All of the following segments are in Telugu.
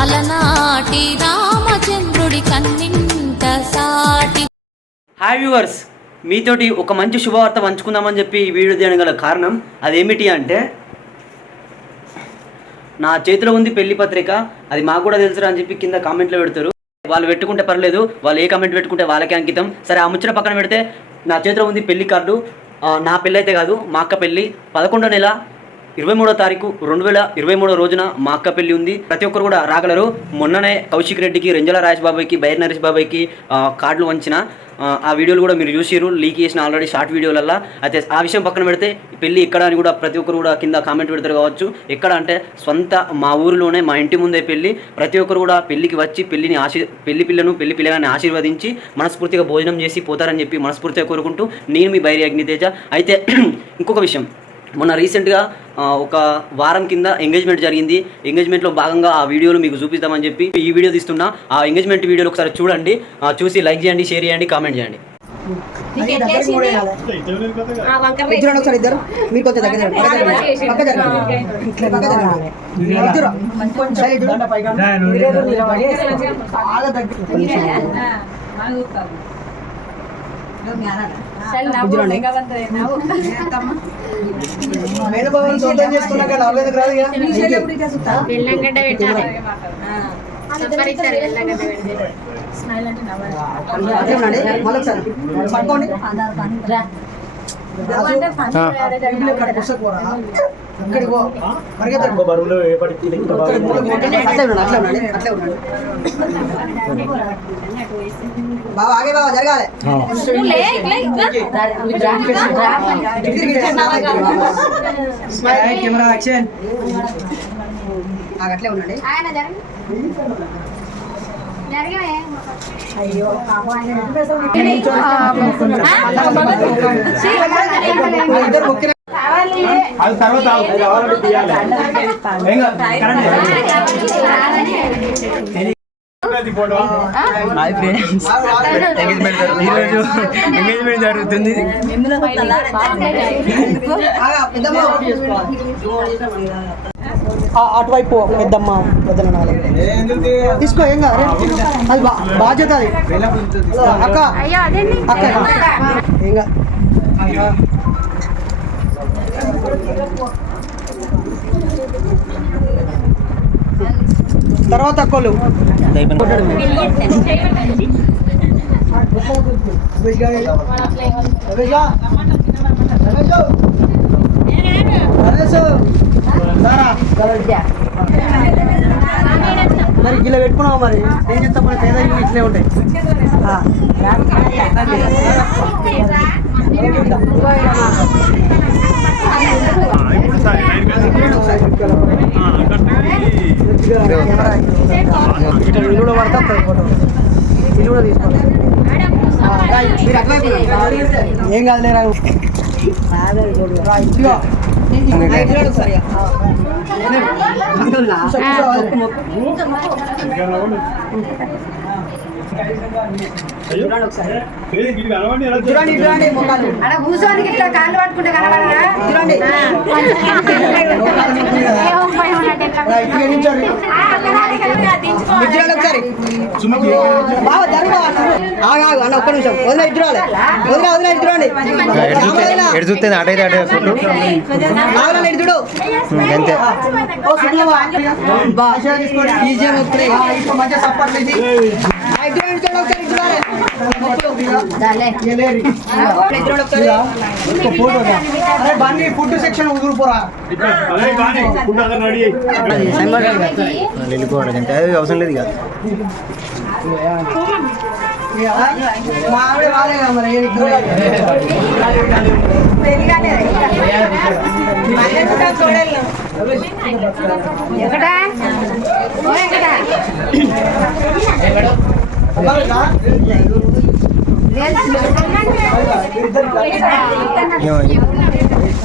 అలనాటి రామచంద్రుడి కన్నింట సాటి. హాయ్ వ్యూవర్స్, మీతోటి ఒక మంచి శుభవార్త పంచుకుందామని చెప్పి ఈ వీడియో తీయడం గల కారణం అదేమిటి అంటే, నా చేతిలో ఉంది పెళ్లి పత్రిక, అది మాకు కూడా తెలుసురా అని చెప్పి కింద కామెంట్లో పెడతారు. వాళ్ళు పెట్టుకుంటే పర్లేదు, వాళ్ళు ఏ కామెంట్ పెట్టుకుంటే వాళ్ళకే అంకితం. సరే, ఆ ముచ్చట పక్కన పెడితే నా చేతిలో ఉంది పెళ్లి కార్డు. నా పెళ్ళి అయితే కాదు, మా అక్క పెళ్ళి 11వ నెల 23వ తారీఖు 2023 రోజున మా అక్క పెళ్లి ఉంది. ప్రతి ఒక్కరు కూడా రాగలరు. మొన్ననే కౌశిక్ రెడ్డికి, రెంజల రాజ్ బాబాయ్కి, బైర్ నరేష్ బాబాయ్కి కార్డులు వంచిన ఆ వీడియోలు కూడా మీరు చూసిరు, లీక్ చేసిన ఆల్రెడీ షార్ట్ వీడియోలల్లో. అయితే ఆ విషయం పక్కన పెడితే పెళ్ళి ఎక్కడ అని కూడా ప్రతి ఒక్కరు కూడా కింద కామెంట్ పెడతారు కావచ్చు. ఎక్కడ అంటే సొంత మా ఊరిలోనే, మా ఇంటి ముందే పెళ్ళి. ప్రతి ఒక్కరు కూడా పెళ్ళికి వచ్చి పెళ్లి పిల్లగాన్ని ఆశీర్వదించి మనస్ఫూర్తిగా భోజనం చేసి పోతారని చెప్పి మనస్ఫూర్తిగా కోరుకుంటూ నేను మీ బైరి అగ్నితేజ. అయితే ఇంకొక విషయం, మొన్న రీసెంట్గా ఒక వారం కింద ఎంగేజ్మెంట్ జరిగింది. ఎంగేజ్మెంట్లో భాగంగా ఆ వీడియోలు మీకు చూపిస్తామని చెప్పి ఈ వీడియో తీస్తున్నా. ఆ ఎంగేజ్మెంట్ వీడియోలు ఒకసారి చూడండి, చూసి లైక్ చేయండి, షేర్ చేయండి, కామెంట్ చేయండి. బాబా ఆగే బాబా జరగాలి. Camera action. అట్లే ఉండండి. అయ్యో అది తర్వాత ఎంగేజ్మెంట్ జరుగుతుంది. అటువైపు పెద్దమ్మ వద్దన తీసుకో, ఏం కాదు, అది బాధ్యత. అది అక్క అక్క ఏం కాదు. తర్వాత అక్కలు మరి ఇలా పెట్టుకున్నావు. మరి ఏం చేస్తాం, మన పేద ఇట్లే ఉంటాయి. ఇల్లు కూడా పడతా ఫోటో, ఇల్లు కూడా తీసుకోండి. ఏం కాదు లేరా. ఒకసారి కూర్చోనికి ఇట్లా కాళ్ళు పట్టుకుంటే కనబడరా? బాగా జరుగు అన్న, ఒక్క నిమిషం వదిలే. ఇద్దరాలే వదిలే ఇద్దరండి. చూస్తే అటైతే అటే ఇద్దడు అంతే. భాష తీసుకోండి, ఈజీగా మంచిగా సపోర్ట్ లేదు. బండి ఫుడ్ సెక్షన్ ఊరుపోరా. వెళ్ళిపోవడం అవసరం లేదు ఇక. మా ఆవిడ వాళ్ళే కదా మరి.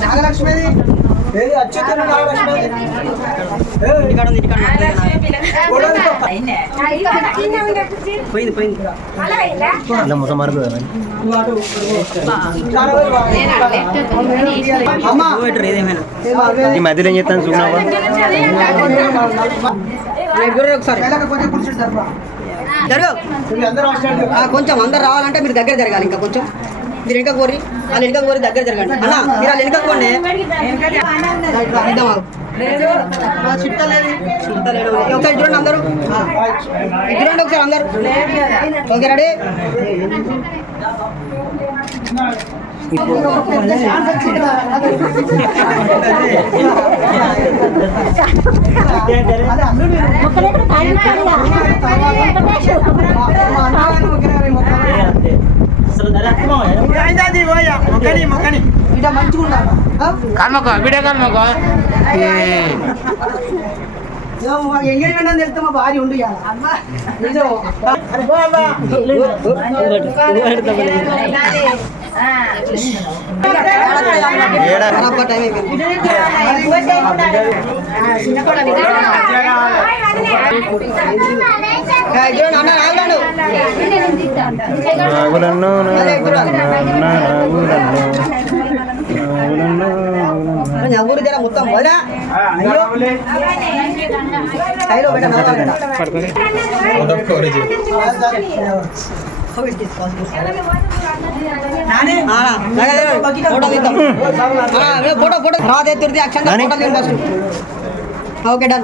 నాగలక్ష్మిది అచ్యుత నాగలక్ష్మి పోయింది పోయింది. ఇలా ముస మారుతుంది కదా ఏదేమైనా ఈ మధ్యలో ఏం చేస్తాను చూడవా ఒకసారి జరగవు కొంచెం అందరు రావాలంటే మీరు దగ్గర జరగాలి. ఇంకా కొంచెం మీరు వెనక కోరి వాళ్ళు వెనక కోరి దగ్గర జరగండి అన్న. మీరు వాళ్ళు వెనక కోండి. ఒకసారి చూడండి అందరూ చూడండి ఒకసారి అందరూ. Okay ready. ఎంగేజ్మెంట్ అని తెలుస్తా మా భార్య ఉండు ఊరు జర మొత్తం ఫోటో ఫోటో రాదు ఎత్తుడిది అక్షరం ఓకే డన్.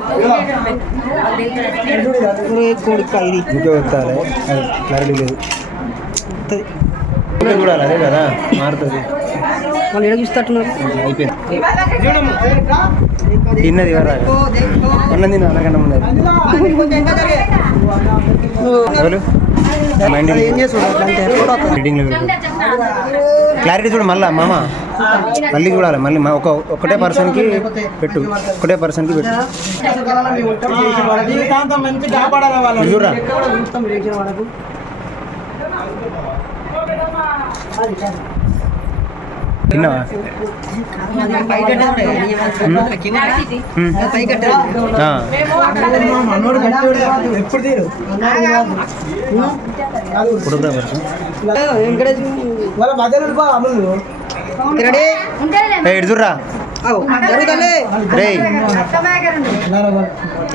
కొడుక ఇది క్లారిటీ లేదు చూడాలి అదే కదా మారుతుంది. వాళ్ళు ఎడ చూస్తున్నారు. అయిపోయింది తిన్నది ఎవరు అన్నం తిన్న అన్నకన్నా ముందు క్లారిటీ చూడు మళ్ళా మామ మళ్ళీ చూడాలి మళ్ళీ ఒకటే పర్సన్కి పెట్టు ఒకటే పర్సన్కి పెట్టు చూడరా తిన్నావా చూడరా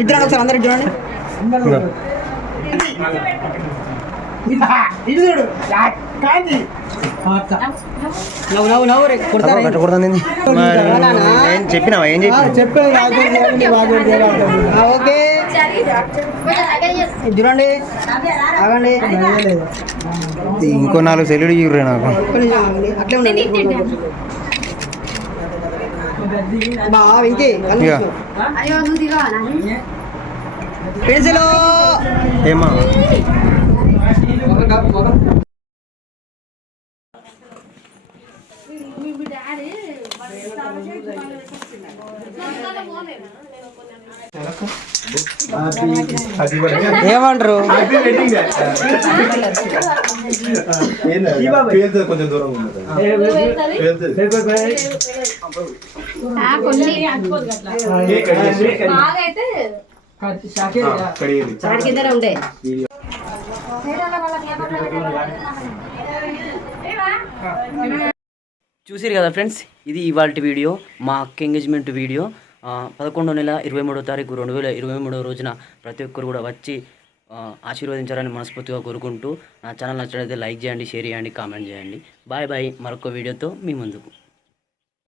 ఇద్దరు ఒకసారి అందరికి చూడండి. చెప్పినావా ఏం ఓకే చూడండి ఆగండి. ఇంకో 4 సెల్లుడు ఇవ్వరే నాకు అట్లే ఉండండి. బాగా ఇంకే పెన్సిల్ ఏమా ఏమంటారు కొంచెం దూరం ఉండే చూసిరు కదా ఫ్రెండ్స్, ఇది ఇవాళ వీడియో, మా అక్క ఎంగేజ్మెంట్ వీడియో. 11వ నెల 23వ తారీఖు 2023 రోజున ప్రతి ఒక్కరు కూడా వచ్చి ఆశీర్వదించాలని మనస్ఫూర్తిగా కోరుకుంటూ, నా ఛానల్ నచ్చినట్లయితే లైక్ చేయండి, షేర్ చేయండి, కామెంట్ చేయండి. Bye bye. మరొక వీడియోతో మీ ముందుకు.